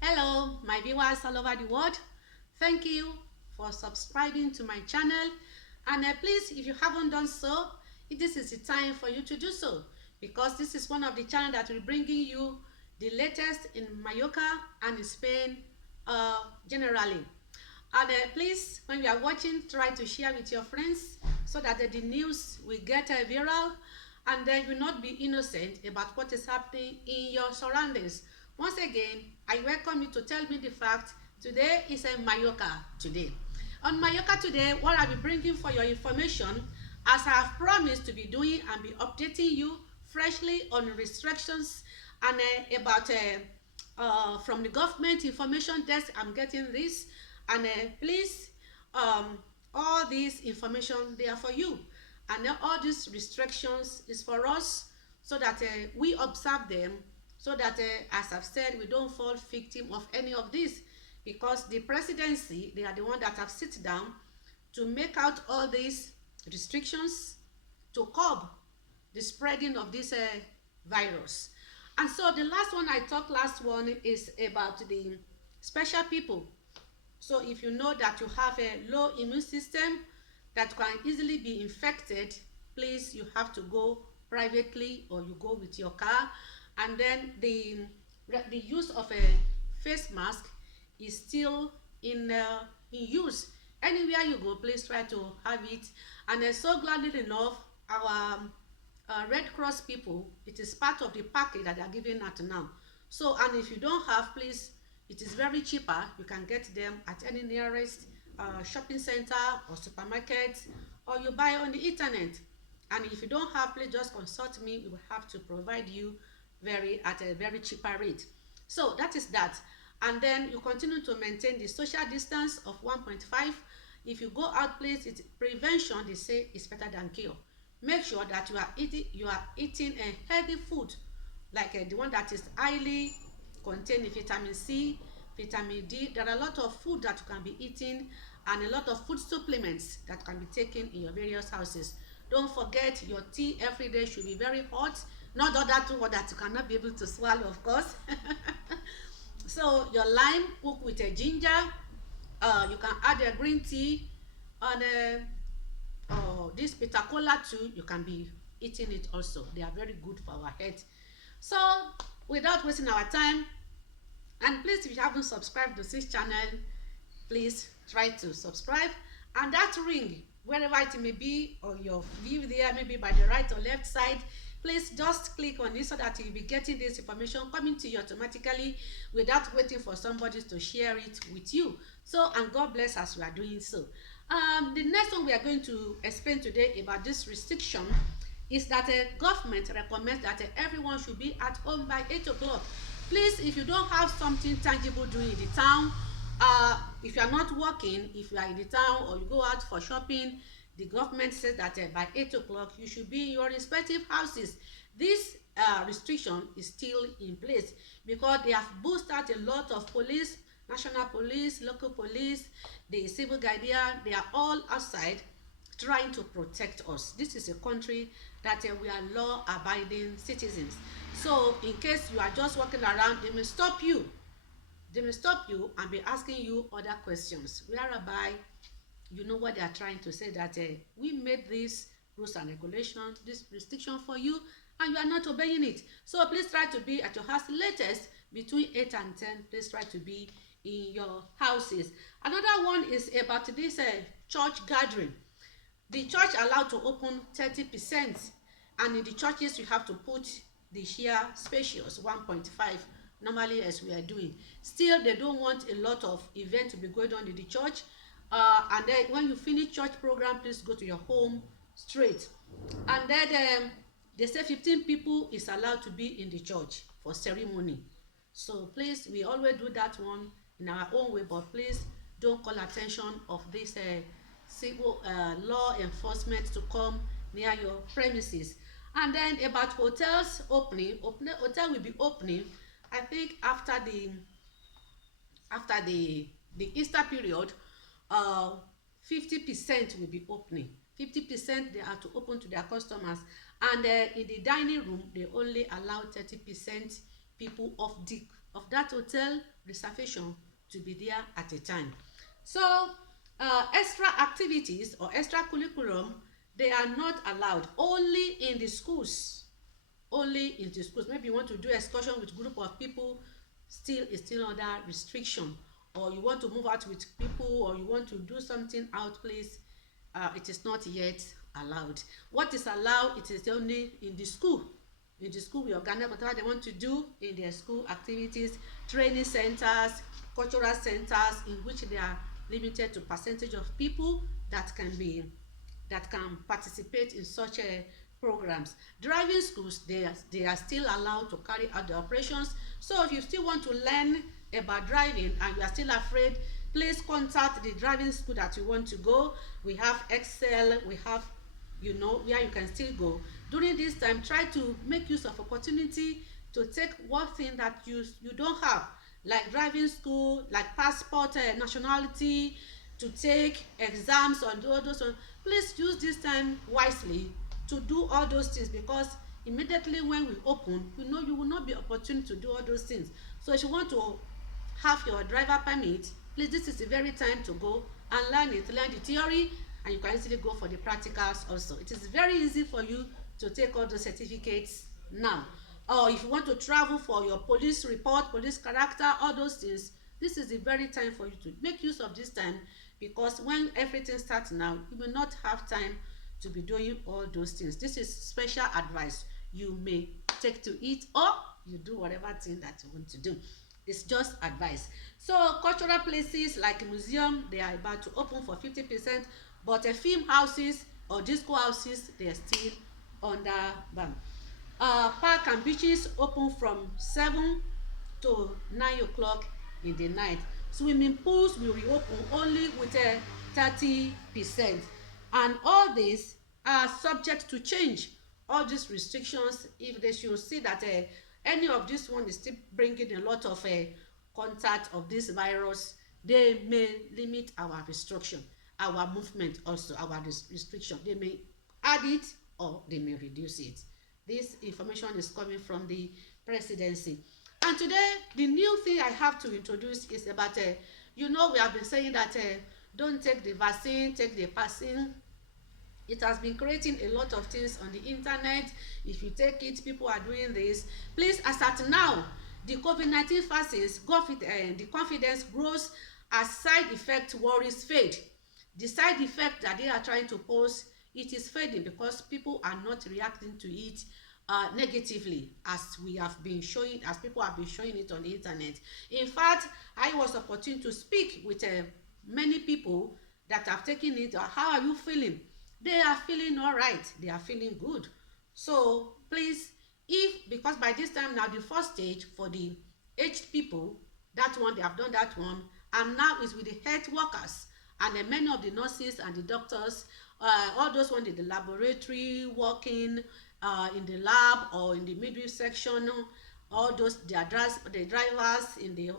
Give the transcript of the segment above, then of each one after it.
Hello, my viewers all over the world. Thank you for subscribing to my channel. And please, if you haven't done so, this is the time for you to do so, because this is one of the channels that will bringing you the latest in Mallorca and in Spain generally. And please, when you are watching, try to share with your friends so that the news will get viral, and then you will not be innocent about what is happening in your surroundings. Once again, I welcome you to tell me the fact. Today is a Mallorca Today. On Mallorca Today, what I'll be bringing for your information, as I have promised to be doing and be updating you freshly on restrictions and about from the government information desk. I'm getting this, and please, all this information they are for you, and all these restrictions is for us, so that we observe them, so that as I've said, we don't fall victim of any of this, because the presidency, they are the one that have sit down to make out all these restrictions to curb the spreading of this virus. And so the last one I talked last one is about the special people. So if you know that you have a low immune system that can easily be infected, please, you have to go privately, or you go with your car. And then the use of a face mask is still in use. Anywhere you go, please try to have it. And so gladly enough, our Red Cross people, it is part of the package that they are giving out now. So, and if you don't have, please, it is very cheaper. You can get them at any nearest shopping center or supermarket, or you buy on the internet. And if you don't have, please just consult me. We will have to provide you at a very cheaper rate. So that is that. And then you continue to maintain the social distance of 1.5. If you go out, please, prevention, they say, is better than cure. Make sure that you are eating a healthy food, like the one that is highly containing vitamin C, vitamin D. There are a lot of food that you can be eating, and a lot of food supplements that can be taken in your various houses. Don't forget, your tea every day should be very hot, not all that water that you cannot be able to swallow, of course. So your lime, cook with a ginger. You can add a green tea, and this bitter cola too. You can be eating it also. They are very good for our health. So without wasting our time, and please, if you haven't subscribed to this channel, please try to subscribe, and that ring, wherever it may be, or your view there, maybe by the right or left side, please just click on this, so that you'll be getting this information coming to you automatically without waiting for somebody to share it with you. So, and God bless as we are doing so. The next one we are going to explain today about this restriction is that government recommends that everyone should be at home by 8 o'clock. Please, if you don't have something tangible doing in the town, if you are not working, if you are in the town or you go out for shopping, the government says that by 8 o'clock you should be in your respective houses. This restriction is still in place, because they have boosted a lot of police, national police, local police, the civil guardian. They are all outside trying to protect us. This is a country that we are law-abiding citizens. So in case you are just walking around, they may stop you. They may stop you and be asking you other questions, whereby you know what they are trying to say, that we made these rules and regulations, this restriction for you, and you are not obeying it. So please try to be at your house latest between 8 and 10. Please try to be in your houses. Another one is about this church gathering. The church allowed to open 30%, and in the churches you have to put the share spacious 1.5, normally, as we are doing. Still, they don't want a lot of events to be going on in the church. And then when you finish church program, please go to your home straight. And then they say 15 people is allowed to be in the church for ceremony. So please, we always do that one in our own way, but please don't call attention of this civil law enforcement to come near your premises. And then about hotels opening, hotel will be opening, I think, after the Easter period. 50% will be opening. 50% they are to open to their customers, and in the dining room they only allow 30% people of that hotel reservation to be there at a time. So extra activities or extra curriculum, they are not allowed, only in the schools. Only in the schools. Maybe you want to do excursion with group of people, still is still under restriction. Or you want to move out with people, or you want to do something out place, it is not yet allowed. What is allowed, it is only in the school. In the school, we organize whatever they want to do in their school activities, training centers, cultural centers, in which they are limited to percentage of people that can participate in such programs. Driving schools, they are still allowed to carry out the operations. So if you still want to learn about driving and you are still afraid, please contact the driving school that you want to go. We have Excel, we have, where you can still go. During this time, try to make use of opportunity to take one thing that you don't have, like driving school, like passport, nationality, to take exams on all those. Please use this time wisely to do all those things, because immediately when we open, you will not be opportune to do all those things. So if you want to have your driver permit, please, this is the very time to go and learn the theory, and you can easily go for the practicals also. It is very easy for you to take all those certificates now. Or if you want to travel for your police report, police character, all those things, this is the very time for you to make use of this time, because when everything starts now, you will not have time to be doing all those things. This is special advice you may take to it, or you do whatever thing that you want to do. It's just advice. So cultural places like museum, they are about to open for 50%, but film houses or disco houses, they are still under ban. Park and beaches open from 7 to 9 o'clock in the night. Swimming pools will reopen only with a 30%, and all these are subject to change. All these restrictions, if they should see that any of this one is still bringing a lot of contact of this virus, they may limit our restriction, our movement, also our restriction. They may add it or they may reduce it. This information is coming from the presidency. And today, the new thing I have to introduce is about, we have been saying that don't take the vaccine, take the vaccine. It has been creating a lot of things on the internet. If you take it, people are doing this. Please, as at now, the COVID-19 vaccines, the confidence grows as side effect worries fade. The side effect that they are trying to pose, it is fading because people are not reacting to it negatively, as people have been showing it on the internet. In fact, I was opportune to speak with many people that have taken it. How are you feeling? They are feeling all right. They are feeling good. So please, because by this time now, the first stage for the aged people, that one, they have done that one, and now is with the health workers and many of the nurses and the doctors, all those ones in the laboratory, working in the lab or in the midwife section, all those, the drivers in the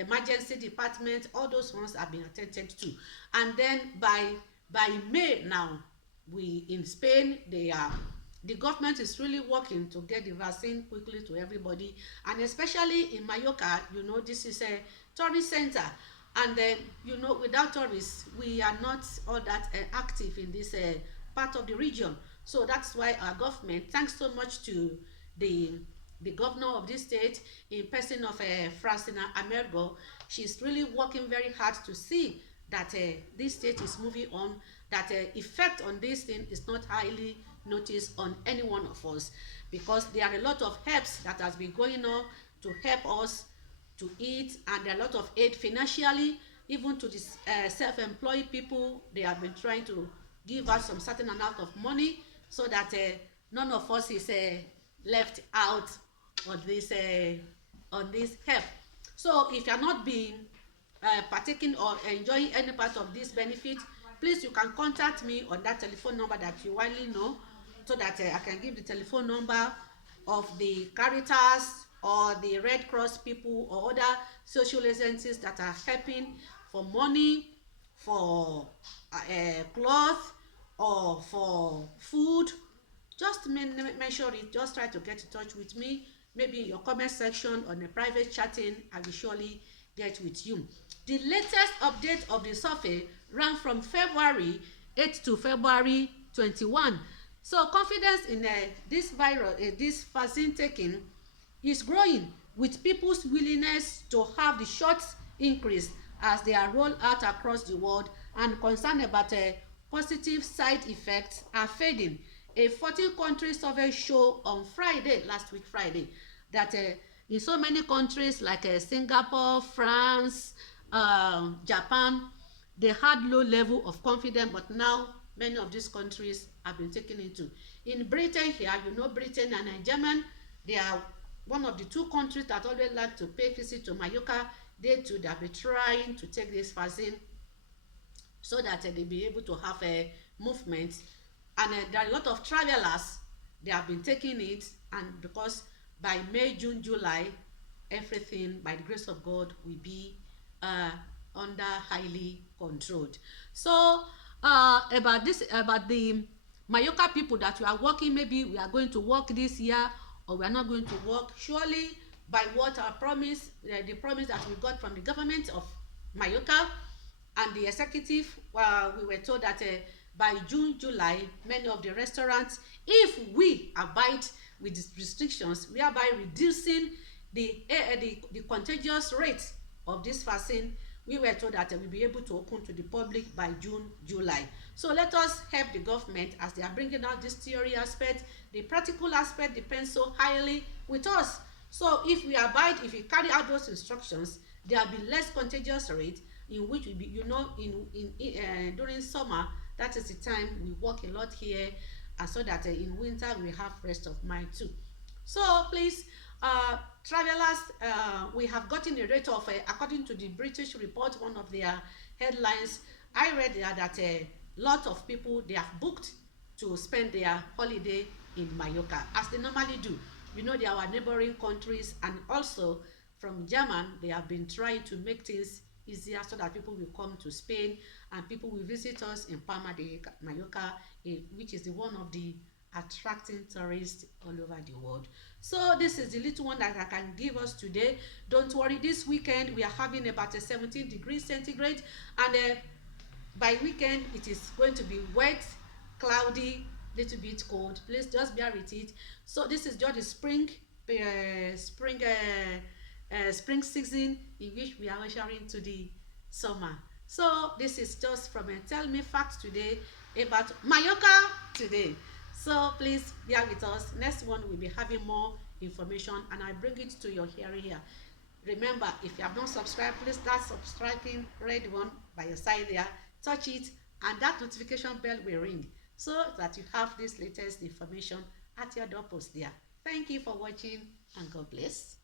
emergency department, all those ones have been attended to. And then by May now, in Spain, the government is really working to get the vaccine quickly to everybody, and especially in Mallorca. This is a tourist center, and then without tourists, we are not all that active in this part of the region. So that's why our government, thanks so much to the governor of this state, in person of Francina Amergo, she's really working very hard to see that this state is moving on, that effect on this thing is not highly noticed on any one of us, because there are a lot of helps that has been going on to help us to eat, and there are a lot of aid financially, even to the self-employed people. They have been trying to give us some certain amount of money, so that none of us is left out on this help. So if you are not being partaking or enjoying any part of this benefit, please, you can contact me on that telephone number that you widely know, so that I can give the telephone number of the Caritas or the Red Cross people or other social agencies that are helping for money, for cloth, or for food. Just measure it. Just try to get in touch with me. maybe in your comment section on a private chatting. I will surely get with you. The latest update of the survey ran from February 8 to February 21. So confidence in this virus, this vaccine taking is growing, with people's willingness to have the shots increase as they are rolled out across the world, and concern about positive side effects are fading. A 14-country survey show on Friday, last week Friday, that in so many countries like Singapore, France, Japan, they had low level of confidence, but now many of these countries have been taken into. In Britain here, you know, Britain and Germany, they are one of the two countries that always like to pay visit to Mallorca. They too, they have been trying to take this vaccine so that they be able to have a movement. And there are a lot of travelers, they have been taking it, and because by May, June, July, everything by the grace of God will be under highly controlled. So about the Mallorca people that we are working, maybe we are going to work this year or we are not going to work, surely by what our promise, the promise that we got from the government of Mallorca and the executive, we were told that by June, July, many of the restaurants, if we abide with these restrictions, whereby reducing the contagious rate of this vaccine, we were told that we'll be able to open to the public by June, July. So let us help the government as they are bringing out this theory aspect. The practical aspect depends so highly with us. So if we abide, if we carry out those instructions, there will be less contagious rate, in which we be, you know, during summer, that is the time we work a lot here, and so that in winter we have rest of mind too. So please, travelers, we have gotten a rate of, according to the British report, one of their headlines, I read there that a lot of people, they have booked to spend their holiday in Mallorca, as they normally do. You know, they are our neighboring countries, and also from Germany, they have been trying to make things easier so that people will come to Spain and people will visit us in Palma de Mallorca, which is the one of the attracting tourists all over the world. So this is the little one that I can give us today. Don't worry, this weekend we are having about a 17 degrees centigrade, and by weekend it is going to be wet, cloudy, little bit cold. Please just bear with it. So this is just the spring spring season, in which we are ushering to the summer. So this is just from a Tell Me Facts today about Mallorca today. So please bear with us. Next one we'll be having more information, and I bring it to your hearing here. Remember, if you have not subscribed, please start subscribing, red one by your side there, touch it, and that notification bell will ring so that you have this latest information at your doorpost there. Thank you for watching, and God bless.